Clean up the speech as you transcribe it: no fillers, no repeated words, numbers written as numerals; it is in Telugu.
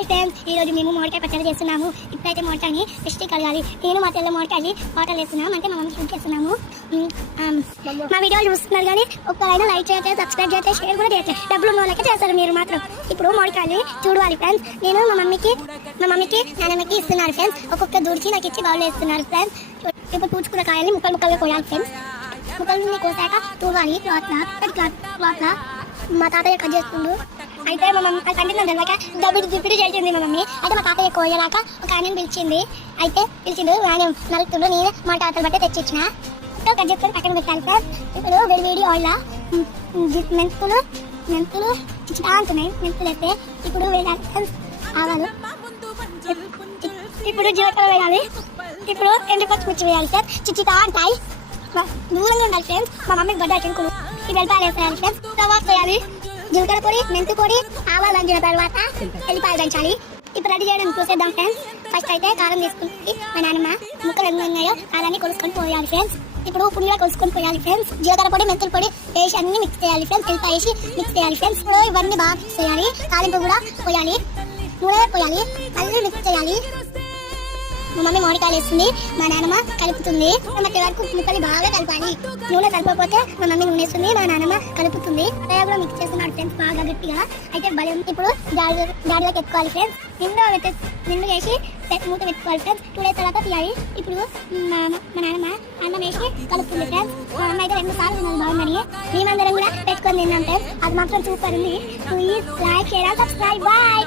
హాయ్ ఫ్రెండ్స్, ఈ రోజు మేము మామిడికాయ పచ్చడి చేస్తున్నాము. ఇప్పుడైతే మామిడికాయని ఫిష్టి కలగాలి. నేను మా తెల్ల మామిడికాయని వాటర్ వేస్తున్నాము, అంటే మా మమ్మీ షూట్ చేస్తున్నాము. మా వీడియోలు చూస్తున్నారు కానీ ఒక్కరైనా లైక్ చేయట్లేదు, సబ్స్క్రైబ్ చేయట్లేదు, షేర్ కూడా చేయట్లేదు. డబ్బులు ఉన్న వాళ్ళకి చేస్తారు మీరు మాత్రం. ఇప్పుడు మామిడికాయని చూడాలి ఫ్రెండ్స్. నేను మా మమ్మీకి నాన్నమ్మకి ఇస్తున్నారు ఫ్రెండ్స్. ఒక్కొక్క దూడికి నాకు ఇచ్చి బౌల్ వేస్తున్నారు ఫ్రెండ్స్. ఇప్పుడు పూచుకున్న కాయల్ని ముక్కలుగా కోయాలి ఫ్రెండ్స్. ముక్కల్ని కోసాక తూగాలి క్లాత్లా. మా తాతయ్య కట్ చేస్తుండు. అయితే మా మమ్మీ కంటే తెలియక దిప్పిడి చేసింది మా మమ్మీ. అయితే మా తాతయ్య కోయలాక ఒక ఆయన పిలిచిండు. ఆయన నలుపుతుండు. నేను మా తాతలు బట్టే తెచ్చిచ్చిన కట్ చేసుకొని పక్కన పెట్టాలి సార్. ఇప్పుడు వేడి ఆయిల్ మెంతులు చిచ్చుతా అంటున్నాయి. మెంతులు వేస్తే ఇప్పుడు వేయాలి ఆవాలు, ఇప్పుడు జీలకర్ర వేయాలి. ఇప్పుడు ఎండు పచ్చిమిర్చి వేయాలి సార్. చిచ్చుతా అంటాయి, దూరంగా ఉండాలి ఫ్రెండ్స్. మా మమ్మీకి గడ్డ చింకులు ఈ వెల్లిపాయలు వేసేయాలి ఫ్రెండ్స్. స్టవ్ ఆఫ్ చేయాలి. జీలకర్ర పొడి, మెంతు పొడి, ఆవాలు దంచిన తర్వాత ఎల్లిపాయలు దంచాలి. ఇప్పుడు రెడీ చేయడానికి చూసేద్దాం ఫ్రెండ్స్. ఫస్ట్ అయితే కారం తీసుకుంటుంది మా నాన్నమ్మ. ముక్కలు ఎన్ని ఉన్నాయో కారాన్ని కొలుసుకొని పోయాలి ఫ్రెండ్స్. ఇప్పుడు ఉప్పు కూడా కొలుసుకొని పోయాలి ఫ్రెండ్స్. జీలకర్ర పొడి, మెంతుల పొడి వేసి అన్ని మిక్స్ చేయాలి ఫ్రెండ్స్. ఎల్లిపాయ వేసి మిక్స్ చేయాలి ఫ్రెండ్స్. ఇప్పుడు ఇవన్నీ బాగా మిక్స్ చేయాలి. తాలింపు కూడా పోయాలి, నూనె పోయాలి, మళ్ళీ మిక్స్ చేయాలి. మా మమ్మీ మామిడికాయలు వేస్తుంది, మా నాన్నమ్మ కలుపుతుంది. మధ్య వరకు ముక్కలు బాగా కలపాలి. నూనె కలపకపోతే మా మమ్మీ నూనె వేస్తుంది, మా నాన్నమ్మ కలుపుతుంది. అలా కూడా మిక్స్ చేస్తున్నాడు ఫ్రెండ్స్ బాగా గట్టిగా. అయితే బలం ఇప్పుడు గాడిలోకి ఎత్తుకోవాలి ఫ్రెండ్స్. నిండు వేసి మూత పెట్టుకోవాలి ఫ్రెండ్స్. 2 days తర్వాత తీయాలి. ఇప్పుడు మా నాన్నమ్మ అన్నం వేసి కలుపుతుంది ఫ్రెండ్స్. మా అమ్మ అయితే 2 సార్లు తిన్నది బాగుందని. మేమందరం కూడా పెట్టుకొని తిన్నాం ఫ్రెండ్స్. అది మాత్రం సూపర్ ఉంది. Please like, share, subscribe. Bye.